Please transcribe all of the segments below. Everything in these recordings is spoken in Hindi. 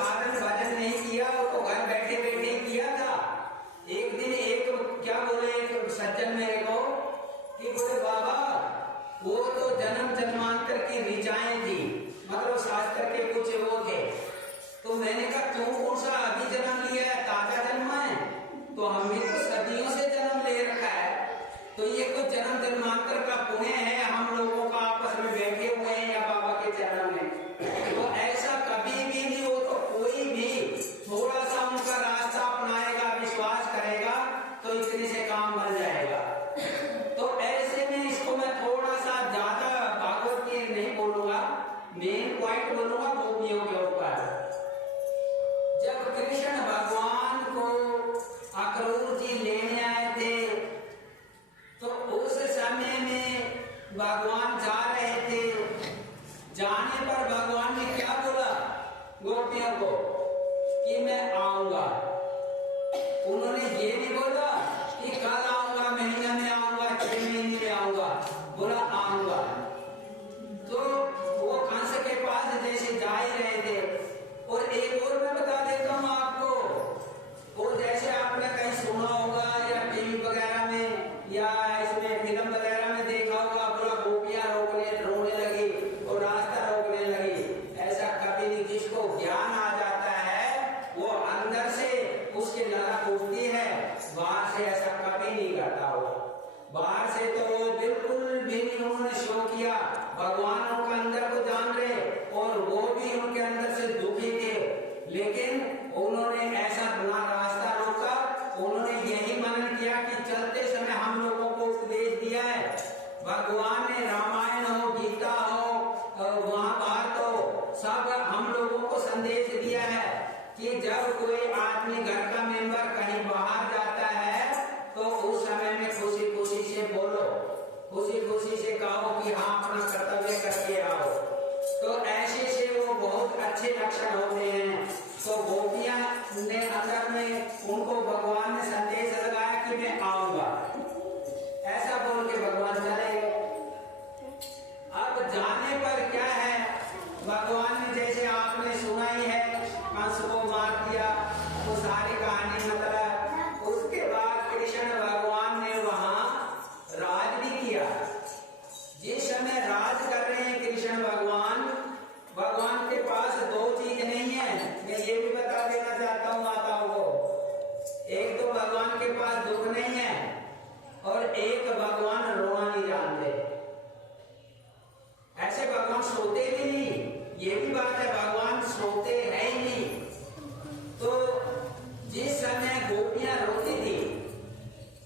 साधन भजन नहीं किया, वो तो घर बैठे बैठे किया था। एक दिन एक क्या बोले, एक सज्जन मेरे को कि बोले बाबा वो तो जन्म जन्मांतर की ऋचाएं थी, मतलब शास्त्र के कुछ वो थे। तो मैंने कहा क्यों, कौन सा अभी जन्म लिया है, ताजा जन्म है? तो हमने तो सदियों से जन्म ले रखा है, तो ये कुछ जन्म जन्मांतर का पुण्य है हम लोगों का, आपस में बैठे हुए हैं या बाबा के चरण में। तो ऐसा कभी भी नहीं हो, तो कोई भी थोड़ा सा उनका रास्ता अपनाएगा, विश्वास करेगा, तो इतने से काम बन जाएगा। तो ऐसे में इसको मैं थोड़ा सा ज्यादा भागवत की नहीं बोलूंगा, मेन पॉइंट बोलूंगा गोपियों के ऊपर। जब कृष्ण भगवान को अक्रूर जी लेने आए थे, तो उस समय में भगवान जा रहे थे। जाने पर भगवान ने क्या बोला गोपियों को कि मैं आऊंगा। उन्होंने ये नहीं बोला कि कल आऊंगा, महीना में आऊंगा, 6 महीने में आऊंगा, बोला आऊंगा। तो वो कंस के पास जैसे जा ही रहे थे। और एक और मैं बता देता हूँ आपको, वो जैसे आपने कहीं सुना होगा या टीवी वगैरह में या इसमें फिल्म वगैरह में देखा होगा, पूरा गोपियां रोने लगी और रास्ता रोकने लगी। ऐसा कभी नहीं। जिसको ज्ञान आ जाता है वो अंदर से उसकी ललक उठती है, बाहर से ऐसा कभी नहीं करता। हो बाहर से तो वो बिल्कुल भी नहीं उन्होंने शो किया, भगवान उनका अंदर को जान रहे और वो भी उनके अंदर से दुखी थे, लेकिन उन्होंने ऐसा ना रास्ता रोका। उन्होंने यही मनन किया कि चलते समय हम लोगों को उपदेश दिया है भगवान ने, रामायण हो, गीता हो, महाभारत हो, सब हम लोगों को संदेश दिया है कि जब कोई आदमी घर का मेंबर कहीं बाहर जाता है तो उस समय में खुशी खुशी से बोलो, खुशी खुशी से कहो कि हाँ अपना कर्तव्य करके आओ। तो ऐसे से वो बहुत अच्छे लक्षण होते हैं। तो गोपियां ने अंदर में उनको भगवान ने संदेश लगाया कि मैं आऊंगा, ऐसा बोल के भगवान चले गए। अब जाने पर क्या है, भगवान ने जैसे आपने सुना ही है, कंस को मार दिया, वो सारी कहानी मतलब। उसके बाद कृष्ण भगवान ने वहां राज भी किया। जिस समय राज कर रहे हैं कृष्ण भगवान, भगवान के पास 2 चीज नहीं है, मैं ये भी बता देना चाहता हूँ माताओं को। एक तो भगवान के पास दुख नहीं है और एक भगवान रोना नहीं जानते। ऐसे भगवान सोते भी नहीं, ये भी बात है, भगवान सोते है ही नहीं। तो जिस समय गोपियां रोती थी,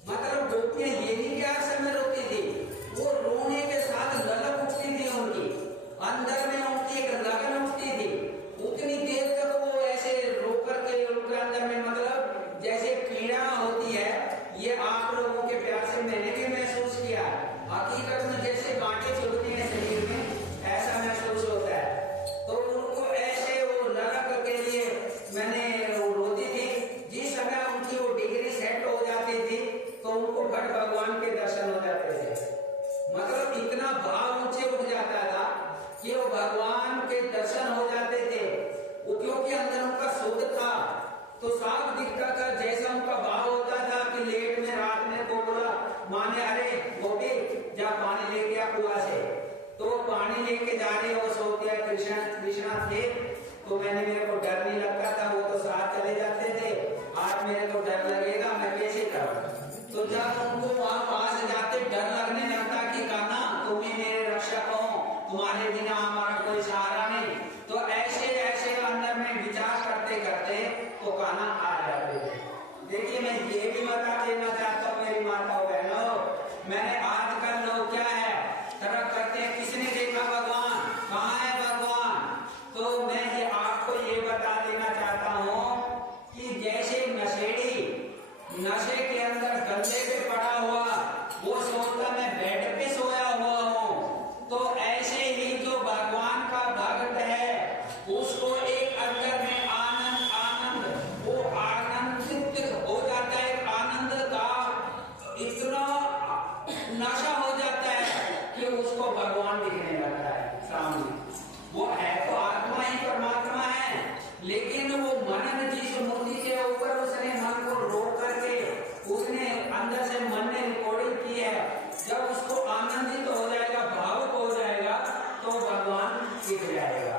मतलब गोपियां ये नहीं क्या समय रोती थी, वो रोने के साथ ललक उठती थी उनकी, अंदर में उनकी एक लगन उठती थी। उतनी देर तक वो ऐसे रो करके उनके अंदर में मतलब जैसे पीड़ा होती है, ये आप लोगों के प्यार से मैंने भी महसूस किया। हकीकत में जैसे कांटे चुभते हैं शरीर में, ऐसा महसूस होता है। तो उनको ऐसे वो ललक के लिए मैंने रोती थी। जिस समय उनकी वो डिग्री सेट हो जाती थी तो उनको भट भगवान के दर्शन हो जाते थे। मतलब इतना भाव ऊंचे उठ जाता था कि वो भगवान के दर्शन हो जाते थे। वो क्योंकि अंदर उनका शुद्ध था तो साफ दिखता था। जैसा उनका भाव होता था कि लेट में रात में को बोला माने अरे गोपी जा पानी लेके आ कुआं से, तो वो पानी लेके जा रहे हो, सोते हैं कृष्णा थे। तो मेरे को डर नहीं लगता था, वो तो साथ चले जाते थे। आज मेरे को डर लगेगा, मैं कैसे करूं? तो जब उनको वहां पास जाते डर लगने लगता कि कहना तुम ही मेरे रक्षक हो, तुम्हारे बिना हमारा कोई सहारा नहीं। तो ऐसे ऐसे अंदर में विचार करते करते तो कहना आ जाते थे। देखिए मैं ये भी बता देना चाहता हूँ मेरी माताओं बहनों, मैंने आजकल लोग क्या है तरह करते हैं, किसने देखा भगवान, कहाँ है भगवान? तो मैं ये आपको ये बता देना चाहता हूँ कि जैसे नशे के अंदर गंदे पे पड़ा हुआ वो सोचता मैं बेड पे सोया हुआ हूँ, तो ऐसे ही जो भगवान का भक्त है उसको एक अंदर में आनंद वो आनंदित हो जाता है। आनंद का इतना नशा हो जाता है कि उसको भगवान दिखने लगता है सामने। वो है तो आत्मा ही परमात्मा है, लेकिन भगवान को रोक करके उसने अंदर से मन ने रिकॉर्डिंग की है, जब उसको आनंदित हो जाएगा, भावुक हो जाएगा, तो भगवान दिख जाएगा।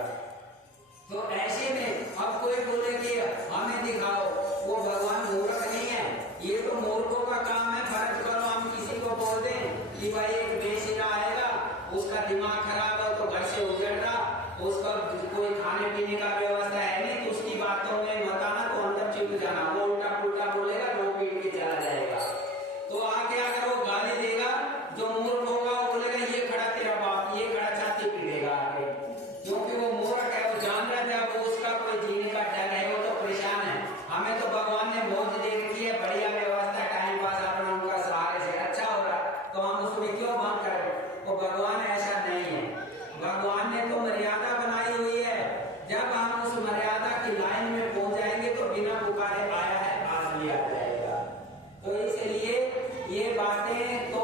तो ऐसे में अब कोई बोले कि हमें दिखाओ, वो भगवान मूर्ख नहीं है, ये तो मूर्खों का काम है। फर्ज करो हम किसी को बोल दें कि भाई एक बेसिरा आएगा, उसका दिमाग खराब है तो घर से उजड़ रहा, उसका कोई खाने पीने का व्यवस्था है नहीं, तो उसकी बातों में मत आना, तो अंदर चुप जाना, वो उल्टा पुल्टा बोलेगा, रो पीट के चला जाएगा। तो आगे अगर वो गाली देगा, जो मूर्ख होगा वो बोलेगा ये खड़ा तेरा बाप, ये खड़ा छाती पीटेगा आगे, क्योंकि वो मूर्ख है, वो जान रहा था वो उसका कोई जीने का ढंग है, वो तो परेशान है। हमें तो भगवान ने मौज दे रखी है, बढ़िया व्यवस्था, टाइम पास अपना उनका सहारे से अच्छा हो रहा, तो हम उसमें क्यों बंद करें? वो भगवान ऐसा नहीं है। भगवान ने तो मर्यादा बनाई हुई है, जब हम उस मर्यादा की लाइन में पहुंच जाएंगे तो बिना पुकारे आया है आज भी आ जाएगा। तो इसलिए ये बातें तो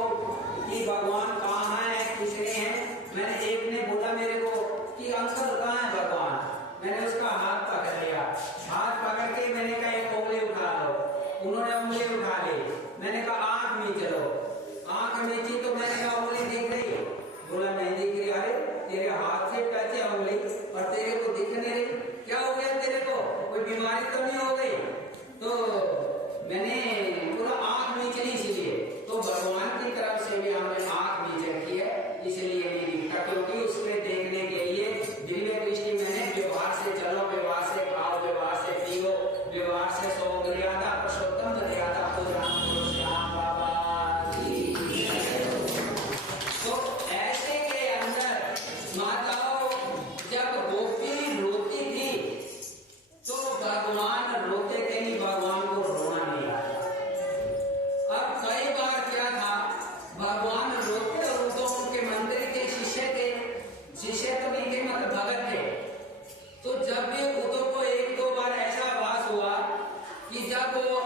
कि भगवान कहाँ है, किसने है, मैंने एक ने बोला मेरे को कि अंकल कहाँ है भगवान, मैंने उसका हाथ पकड़ लिया, हाथ पकड़ के मैंने कहा एक उंगली उठा लो, उन्होंने उंगली उठा ली, मैंने कहा आंख मीच लो, आंख मीची तो मैंने कहा उंगली दिख रही है, बोला नहीं दिख रही। अरे तेरे हाथ से टच है उंगली और तेरे को दिख नहीं रही, क्या हो गया तेरे को, कोई बीमारी तो नहीं हो गई? तो मैंने पूरा आंख मीच ली, इसलिए तो भगवान की तरफ से भी हमने आंख मीच रखी है, इसलिए नहीं दिखता, क्योंकि उसमें देखने के लिए दिव्य दृष्टि मैंने व्यवहार से चलो, व्यवहार से खाओ, व्यवहार से पियो, व्यवहार से सो, मर्यादा पुरुषोत्तम मर्यादा श्याम बाबा की। तो ऐसे के अंदर माताओं जब गोपी रोती थी तो भगवान रोते थे नहीं, भगवान को रोना नहीं आता। अब कई बार क्या था, भगवान रोते और तो उनके मंदिर के शिष्य थे, शिष्य तो नहीं थे मतलब भगत थे, तो जब भी उतो को एक दो बार ऐसा आभास हुआ कि जब वो